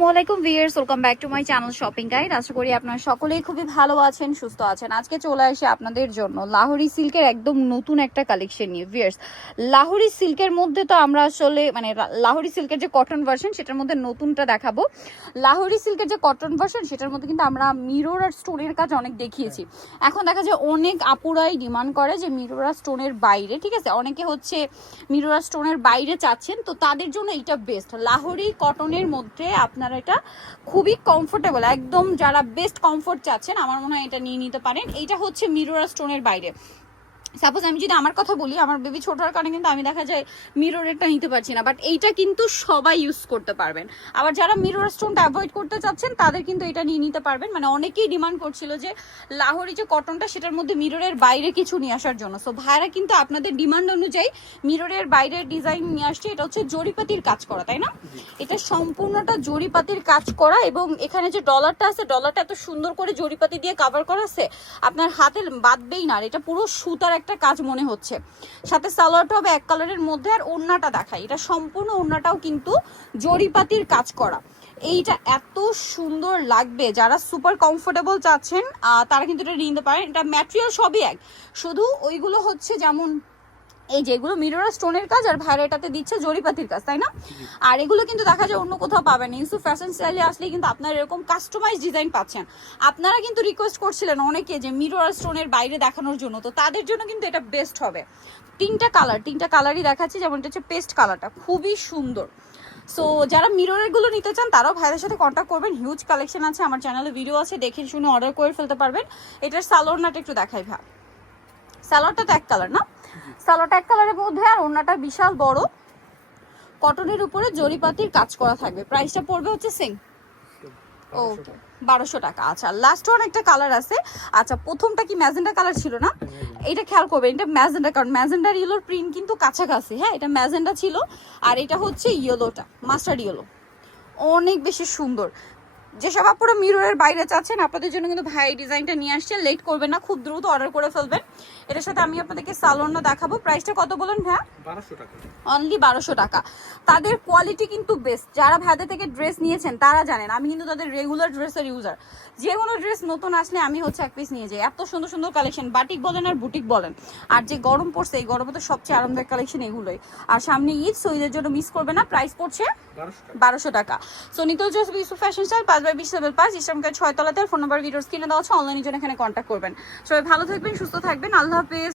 আসসালামাইকুম viewers, welcome back to my channel shopping guide. আশা করি আপনারা সকলেই খুবই ভালো আছেন, সুস্থ আছেন। আজকে চলে আসি আপনাদের জন্য লাহোরি সিল্কের একদম নতুন একটা কালেকশন নিয়ে। ভিউয়ার্স, লাহোরি সিল্কের মধ্যে তো আমরা আসলে লাহোরি সিল্কের যে কটন ভার্সন সেটার মধ্যে নতুনটা দেখাবো। লাহোরি সিল্কের যে কটন ভার্সন সেটার মধ্যে কিন্তু আমরা মিরর আর স্টোনের কাজ অনেক দেখিয়েছি। এখন দেখা যায় অনেক আপুরাই ডিমান্ড করে যে মিরর আর স্টোনের বাইরে, ঠিক আছে, অনেকে হচ্ছে মিরর আর স্টোনের বাইরে চাচ্ছেন, তো তাদের জন্য এটা বেস্ট। লাহোরি কটনের মধ্যে আপনারা এটা খুবই কমফোর্টেবল, একদম যারা বেস্ট কমফোর্ট চাচ্ছেন আমার মনে হয় এটা নিয়ে নিতে পারেন। এইটা হচ্ছে মিরর আর স্টোনের বাইরে। সাপোজ আমি যদি আমার কথা বলি, আমার বেবি ছোট হওয়ার কারণে কিন্তু আমি দেখা যায় মিররেরটা নিতে পারছি না, বাট এইটা কিন্তু সবাই ইউজ করতে পারবেন। আবার যারা মিরর স্টোনটা অ্যাভয়েড করতে চাচ্ছেন তাদের কিন্তু এটা নিয়ে নিতে পারবেন। মানে অনেকেই ডিমান্ড করছিল যে লাহোরি যে কটনটা সেটার মধ্যে মিররের বাইরে কিছু নিয়ে আসার জন্য। সো ভাইরা কিন্তু আপনাদের ডিমান্ড অনুযায়ী মিররের বাইরের ডিজাইন নিয়ে আসছে। এটা হচ্ছে জরিপাতির কাজ করা, তাই না? এটা সম্পূর্ণটা জরিপাতির কাজ করা, এবং এখানে যে ডলারটা আছে ডলারটা এত সুন্দর করে জরিপাতি দিয়ে কভার করা আছে, আপনার হাতে বাঁধবেই না। আর এটা পুরো সুতার একটা কাজ মনে হচ্ছে। সাথে সালোয়ারটা হবে এক কালারের মধ্যে। আর ওড়নাটা দেখাই, এটা সম্পূর্ণ ওড়নাটাও কিন্তু জরিপাতির কাজ করা। এইটা এত সুন্দর লাগবে, যারা সুপার কমফোর্টেবল চাচ্ছেন তারা কিন্তু এটা নিতে পারেন। এটা ম্যাটেরিয়াল সবই এক, শুধু ওইগুলো হচ্ছে যেমন এই যেগুলো মিরর স্টোনের কাজ আর ভাইরা এটাতে দিচ্ছে জরিপাতির কাজ, তাই না? আর এগুলো কিন্তু দেখা যায় অন্য কোথাও পাবেন। ইউসুফ ফ্যাশন স্টাইলে আসলে কিন্তু আপনারা এরকম কাস্টমাইজ ডিজাইন পাচ্ছেন। আপনারা কিন্তু রিকোয়েস্ট করছিলেন অনেকে যে মিরর স্টোনের বাইরে দেখানোর জন্য, তো তাদের জন্য কিন্তু এটা বেস্ট হবে। তিনটা কালারই দেখাচ্ছি। যেমন এটা হচ্ছে পেস্ট কালারটা, খুবই সুন্দর। সো যারা মিররের গুলো নিতে চান তারাও ভাইদের সাথে কন্ট্যাক্ট করবেন। হিউজ কালেকশন আছে, আমার চ্যানেলে ভিডিও আছে, দেখে শুনে অর্ডার করে ফেলতে পারবেন। এটার সালোয়ারটা একটু দেখাই ভাই। সালোয়ারটা তো এক কালার না, সালোয়ারটা এক কালারের মধ্যে, আর ওড়নাটা বিশাল বড় কটনের উপরে জরিপাতির কাজ করা থাকবে। প্রাইসটা পড়বে হচ্ছে সেম, ওকে, 1200 টাকা। আচ্ছা, লাস্ট ওয়ান একটা কালার আছে। আচ্ছা, প্রথমটা কি ম্যাজেন্ডা কালার ছিল না? এটা খেয়াল করবেন, এটা ম্যাজেন্ডা, কারণ ম্যাজেন্ডার ইয়েলোর প্রিন্ট কিন্তু কাছাকাছি। হ্যাঁ, এটা ম্যাজেন্ডা ছিল, আর এটা হচ্ছে ইয়েলোটা মাস্টার্ড ইয়েলো, অনেক বেশি সুন্দর। যেসব আপনারা মিররের বাইরে চাচ্ছেন আপনাদের জন্য কিন্তু ভাই ডিজাইনটা নিয়ে আসছে। লেট করবেন না, খুব দ্রুত অর্ডার করে ফেলবেন। এটার সাথে আমি আপনাদেরকে সালোয়ারটা দেখাবো। প্রাইসটা কত বলেন ভাই? 1200 টাকা, অনলি 1200 টাকা। তাদের কোয়ালিটি কিন্তু বেস্ট। যারা ভাইদের থেকে ড্রেস নিয়েছেন তারা জানেন আমি কিন্তু তাদের রেগুলার ড্রেসের ইউজার। যে কোনো ড্রেস নতুন আসলে আমি হচ্ছে এক পিস নিয়ে যাই। এত সুন্দর সুন্দর কালেকশন, বাটিক বলেন আর বুটিক বলেন। আর যে গরম পড়ছে, এই গরমে তো সবচেয়ে আরামদায়ক কালেকশন এগুলোই। আর সামনে ঈদ, সো ঈদের জন্য মিস করবে না। প্রাইস পড়ছে 1200 টাকা। সো নিকল জোসেফ ইউসুফ ফ্যাশন স্টাইল 5/20 ইসলামকার 6 তলাতে। ফোন নাম্বার ভিডিওস কিনে দেওয়া হচ্ছে, অনলাইনের জন্য এখানে কন্ট্যাক্ট করবেন। সবাই ভালো থাকবেন, সুস্থ থাকবেন, আল্লাহ হাফেজ।